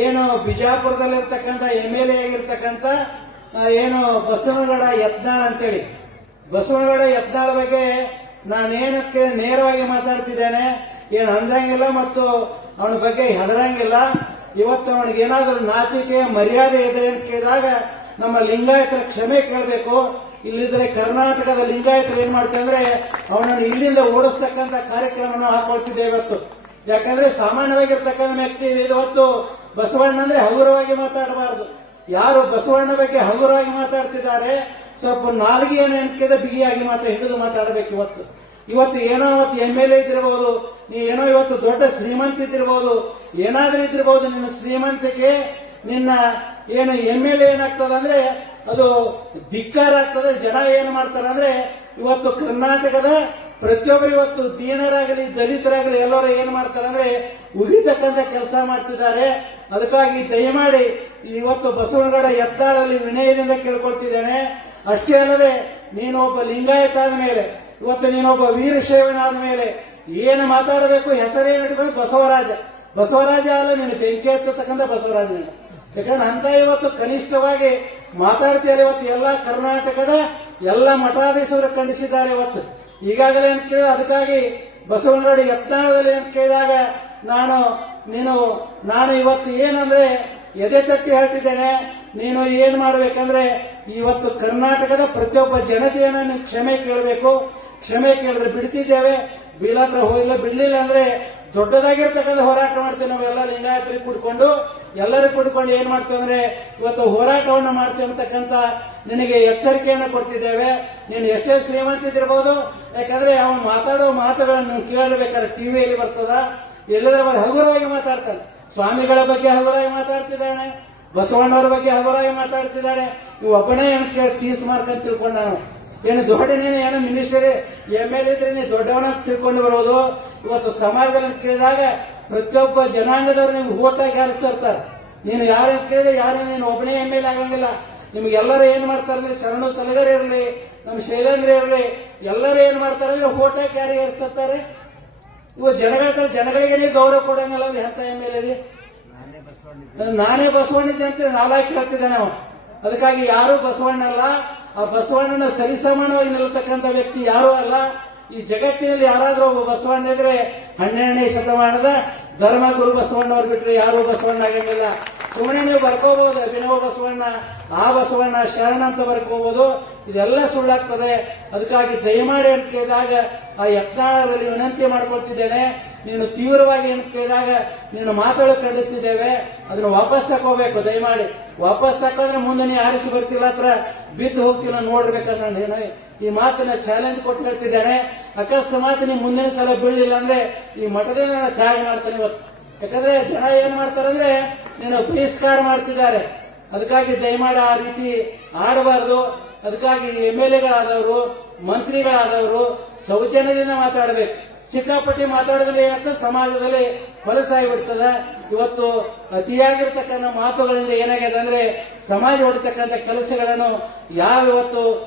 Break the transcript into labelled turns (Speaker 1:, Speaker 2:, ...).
Speaker 1: ಏನು ಬಿಜಾಪುರದಲ್ಲಿರ್ತಕ್ಕಂಥ M L A ಆಗಿರ್ತಕ್ಕಂಥ ಆ, ಏನು ಬಸವನಗೌಡ ಯತ್ನಾಳ್ ಅಂತೇಳಿ. ಬಸವನಗೌಡ ಯತ್ನಾಳ್ ಬಗ್ಗೆ ನಾನೇನಕ್ಕೆ ನೇರವಾಗಿ ಮಾತಾಡ್ತಿದ್ದೇನೆ ಏನು ಅಂದಂಗಿಲ್ಲ ಮತ್ತು ಅವನ ಬಗ್ಗೆ ಹೆದರಂಗಿಲ್ಲ. ಇವತ್ತು ಅವನಿಗೆ ಏನಾದರೂ ನಾಚಿಕೆ ಮರ್ಯಾದೆ ಇದ್ರೆ ಅಂತ ಕೇಳಿದಾಗ ನಮ್ಮ ಲಿಂಗಾಯತರ ಕ್ಷಮೆ ಕೇಳಬೇಕು. ಇಲ್ಲಿದ್ರೆ ಕರ್ನಾಟಕದ ಲಿಂಗಾಯತರು ಏನ್ ಮಾಡ್ತಾರೆ ಅಂದ್ರೆ ಅವನನ್ನು ಇಲ್ಲಿಂದ ಓಡಿಸ್ತಕ್ಕಂಥ ಕಾರ್ಯಕ್ರಮವನ್ನು ಹಾಕೊಳ್ತಿದ್ದೆ ಇವತ್ತು. ಯಾಕಂದ್ರೆ ಸಾಮಾನ್ಯವಾಗಿರ್ತಕ್ಕಂಥ ವ್ಯಕ್ತಿ ಇವತ್ತು ಬಸವಣ್ಣ ಅಂದ್ರೆ ಹಗುರವಾಗಿ ಮಾತಾಡಬಾರದು. ಯಾರು ಬಸವಣ್ಣ ಬಗ್ಗೆ ಹಗುರವಾಗಿ ಮಾತಾಡ್ತಿದ್ದಾರೆ, ಸ್ವಲ್ಪ ನಾಲಿಗೆಯನ್ನು ಎಣಿಕೆದ ಬಿಗಿಯಾಗಿ ಮಾತ್ರ ಹಿಡಿದು ಮಾತಾಡಬೇಕು ಇವತ್ತು. ಇವತ್ತು ಏನೋ ಅವತ್ತು ಎಂ ಎಲ್ ಎ ಇದ್ದಿರಬಹುದು ನೀ ಏನೋ ಇವತ್ತು ದೊಡ್ಡ ಶ್ರೀಮಂತ ಇದ್ದಿರಬಹುದು ಏನಾದ್ರೂ ಇದ್ದಿರಬಹುದು ನಿನ್ನ ಶ್ರೀಮಂತಿಕೆ ನಿನ್ನ ಏನು ಎಂ ಎಲ್ ಎ ಏನಾಗ್ತದೆ ಅಂದ್ರೆ, ಅದು ಧಿಕ್ಕಾರ ಆಗ್ತದೆ, ಜನ ಏನು ಮಾಡ್ತಾರೆ ಅಂದ್ರೆ, ಇವತ್ತು ಕರ್ನಾಟಕದ ಪ್ರತಿಯೊಬ್ಬರು ಇವತ್ತು ದೀನರಾಗಲಿ, ದಲಿತರಾಗಲಿ ಎಲ್ಲರೂ ಏನ್ ಮಾಡ್ತಾರೆ ಅಂದ್ರೆ ಉಗಿತಕ್ಕಂತ ಕೆಲಸ ಮಾಡ್ತಿದ್ದಾರೆ. ಅದಕ್ಕಾಗಿ ದಯಮಾಡಿ ಇವತ್ತು ಬಸವನಗೌಡ ಎತ್ತಾಳಲ್ಲಿ ವಿನಯದಿಂದ ಕೇಳ್ಕೊಳ್ತಿದ್ದೇನೆ. ಅಷ್ಟೇ ಅಲ್ಲದೆ ನೀನೊಬ್ಬ ಲಿಂಗಾಯತ ಆದ ಮೇಲೆ ಇವತ್ತು ನೀನೊಬ್ಬ ವೀರಶೈವನಾದ ಮೇಲೆ ಏನು ಮಾತಾಡಬೇಕು ಹೆಸರೇನು ಇಟ್ಕೊಂಡು ಬಸವರಾಜ. ಬಸವರಾಜ ಅಲ್ಲ ನೀನು, ಬೆಂಕಿ ಹತ್ತತಕ್ಕಂಥ ಬಸವರಾಜ. ಯಾಕಂದ್ರೆ ಅಂತ ಇವತ್ತು ಕನಿಷ್ಠವಾಗಿ ಮಾತಾಡ್ತಿದ್ದಾರೆ ಇವತ್ತು ಎಲ್ಲ ಕರ್ನಾಟಕದ ಎಲ್ಲ ಮಠಾಧೀಶರು ಖಂಡಿಸಿದ್ದಾರೆ ಇವತ್ತು. ಈಗಾಗಲೇ ಅಂತ ಕೇಳಿದ ಅದಕ್ಕಾಗಿ ಬಸವನಗಡಿ ಯತ್ನಾಳದಲ್ಲಿ ಅಂತ ಕೇಳಿದಾಗ ನಾನು, ನೀನು, ನಾನು ಇವತ್ತು ಏನಂದ್ರೆ ಎದೆ ತಟ್ಟಿ ಹೇಳ್ತಿದ್ದೇನೆ. ನೀನು ಏನ್ ಮಾಡ್ಬೇಕಂದ್ರೆ ಇವತ್ತು ಕರ್ನಾಟಕದ ಪ್ರತಿಯೊಬ್ಬ ಜನತೆಯನ್ನ ನೀನು ಕ್ಷಮೆ ಕೇಳಬೇಕು. ಕ್ಷಮೆ ಕೇಳಿದ್ರೆ ಬಿಡ್ತಿದ್ದೇವೆ. ಬೀಳತ್ರ ಹೋಗಿಲ್ಲ, ಬಿಡ್ಲಿಲ್ಲ ಅಂದ್ರೆ ದೊಡ್ಡದಾಗಿರ್ತಕ್ಕಂಥ ಹೋರಾಟ ಮಾಡ್ತೀವಿ ನಾವೆಲ್ಲ ಲಿಂಗಾಯತ್ರಿ ಕುಡ್ಕೊಂಡು. ಎಲ್ಲರೂ ಕುಡ್ಕೊಂಡು ಏನ್ ಮಾಡ್ತೇವೆ ಅಂದ್ರೆ ಇವತ್ತು ಹೋರಾಟವನ್ನು ಮಾಡ್ತೇವೆ ಅಂತಕ್ಕಂಥ ನಿನಗೆ ಎಚ್ಚರಿಕೆಯನ್ನು ಕೊಡ್ತಿದ್ದೇವೆ. ನೀನು ಎಷ್ಟೇ ಶ್ರೀಮಂತ ಇದ್ದಿರಬಹುದು ಯಾಕಂದ್ರೆ ಅವನು ಮಾತಾಡೋ ಮಾತುಗಳನ್ನು ಕೇಳಬೇಕಾದ್ರೆ ಟಿವಿಯಲ್ಲಿ ಬರ್ತದ. ಎಲ್ಲದವರು ಹಗುರವಾಗಿ ಮಾತಾಡ್ತಾನೆ. ಸ್ವಾಮಿಗಳ ಬಗ್ಗೆ ಹಗುರವಾಗಿ ಮಾತಾಡ್ತಿದ್ದಾನೆ, ಬಸವಣ್ಣವರ ಬಗ್ಗೆ ಹಗುರವಾಗಿ ಮಾತಾಡ್ತಿದ್ದಾನೆ. ಇವು ಒಬ್ಬನೇ ಏನು ಕೇಳಿ ತೀಸ್ ತಿಳ್ಕೊಂಡ ನಾನು. ಏನು ದೊಡ್ಡ ನೀನು, ಏನೋ ಮಿನಿಸ್ಟರ್ ಎಂ ಎಲ್ ಇದ್ರೆ ನೀನು ದೊಡ್ಡವನ ತಿಳ್ಕೊಂಡು ಬರೋದು. ಇವತ್ತು ಸಮಾಜದಲ್ಲಿ ಕೇಳಿದಾಗ ಪ್ರತಿಯೊಬ್ಬ ಜನಾಂಗದವರು ನಿಮ್ಗೆ ಓಟಾಗಿ ಹಾರಿಸ್ತಾ ಇರ್ತಾರೆ. ನೀನು ಯಾರನ್ನ ಕೇಳಿದ್ರೆ ಯಾರು ನೀನು ಒಬ್ಬನೇ ಎಂ ಎಲ್ ಆಗಂಗಿಲ್ಲ. ನಿಮ್ಗೆಲ್ಲರೂ ಏನ್ ಮಾಡ್ತಾರೆ ಶರಣು ಸಲಗರ್ ಇರಲಿ, ನಮ್ಮ ಶೈಲೇಂದ್ರ ಇರಲಿ, ಎಲ್ಲರೂ ಏನ್ ಮಾಡ್ತಾರೆ ಅಂದ್ರೆ ಓಟಾಗಿ ಯಾರಿಗೆ ಹಾರಿಸ್ತಿರ್ತಾರೆ? ಇವ ಜನಗಳ ಜನಗಳಿಗೆ ಗೌರವ ಕೊಡಂಗಿಲ್ಲ ಅಂದ್ರೆ ಎಂತ ಎಂ ಎಲ್ ಇದೆ ನಾನೇ ಬಸವಣ್ಣಿದ್ದೆ ಅಂತ ನಾಲ್ಕು ಹೇಳ್ತಿದ್ದೆ ನಾವು ಅದಕ್ಕಾಗಿ ಯಾರು ಬಸವಣ್ಣಲ್ಲ ಆ ಬಸವಣ್ಣನ ಸರಿಸಮಾನವಾಗಿ ನಿಲ್ತಕ್ಕಂಥ ವ್ಯಕ್ತಿ ಯಾರೂ ಅಲ್ಲ. ಈ ಜಗತ್ತಿನಲ್ಲಿ ಯಾರಾದರೂ ಒಬ್ಬ ಬಸವಣ್ಣ ಇದ್ರೆ ಹನ್ನೆರಡನೇ ಶತಮಾನದ ಧರ್ಮಗುರು ಬಸವಣ್ಣವ್ರು ಬಿಟ್ರೆ ಯಾರು ಬಸವಣ್ಣ ಆಗಂಗಿಲ್ಲ. ಸುಮ್ಮನೆ ನೀವು ಬರ್ಕೋಬಹುದು, ಅಭಿನವ ಬಸವಣ್ಣ, ಆ ಬಸವಣ್ಣ ಶರಣ ಅಂತ ಬರ್ಕೋಬಹುದು. ಇದೆಲ್ಲ ಸುಳ್ಳಾಗ್ತದೆ. ಅದಕ್ಕಾಗಿ ದಯಮಾಡಿ ಅಂತ ಕೇಳಿದಾಗ ಆ ಯತ್ನಾಳದಲ್ಲಿ ವಿನಂತಿ ಮಾಡ್ಕೊಳ್ತಿದ್ದೇನೆ. ನೀನು ತೀವ್ರವಾಗಿ ಅಂತ ಕೇಳಿದಾಗ ನೀನು ಮಾತಾಡೋ ಖಂಡಿಸ್ತಿದ್ದೇವೆ. ಅದನ್ನು ವಾಪಸ್ ತಕೋಬೇಕು ದಯಮಾಡಿ. ವಾಪಸ್ ತಕೊಂಡ್ರೆ ಮುಂದೆ ನೀ ಆರಿಸಿ ಬರ್ತಿಲ್ಲ ಹತ್ರ, ಬಿದ್ದು ಹೋಗ್ತಿಲ್ಲ ನೋಡ್ಬೇಕಂತ ನಾನು ಈ ಮಾತನ್ನ ಚಾಲೆಂಜ್ ಕೊಟ್ಟು ಹೇಳ್ತಿದ್ದೇನೆ. ಅಕಸ್ಮಾತ್ ನೀ ಮುಂದಿನ ಸಲ ಬೀಳಲಿಲ್ಲ ಅಂದ್ರೆ ಈ ಮಠದಿಂದ ನಾನು ತ್ಯಾಗ ಮಾಡ್ತೇನೆ ಇವತ್ತು. ಯಾಕಂದ್ರೆ ಜನ ಏನ್ ಮಾಡ್ತಾರಂದ್ರೆ, ನೀನು ಬಹಿಷ್ಕಾರ ಮಾಡ್ತಿದ್ದಾರೆ. ಅದಕ್ಕಾಗಿ ದಯಮಾಡಿ ಆ ರೀತಿ ಆಡಬಾರ್ದು. ಅದಕ್ಕಾಗಿ ಎಂ ಎಲ್ ಎಗಳಾದವರು, ಮಂತ್ರಿಗಳಾದವರು ಸೌಜನ್ಯದಿಂದ ಮಾತಾಡಬೇಕು. ಸಿಕ್ಕಾಪಟ್ಟಿ ಮಾತಾಡಿದ್ರೆ ಏನಾಗ್ತದೆ ಸಮಾಜದಲ್ಲಿ ಹೊಲಸಾಗಿ ಬಿಡ್ತದೆ ಇವತ್ತು ಅತಿಯಾಗಿರ್ತಕ್ಕಂಥ ಮಾತುಗಳಿಂದ ಏನಾಗಿದೆ ಅಂದ್ರೆ ಸಮಾಜ ಹೊಡಿತಕ್ಕಂಥ ಕೆಲಸಗಳನ್ನು ಯಾವ ಇವತ್ತು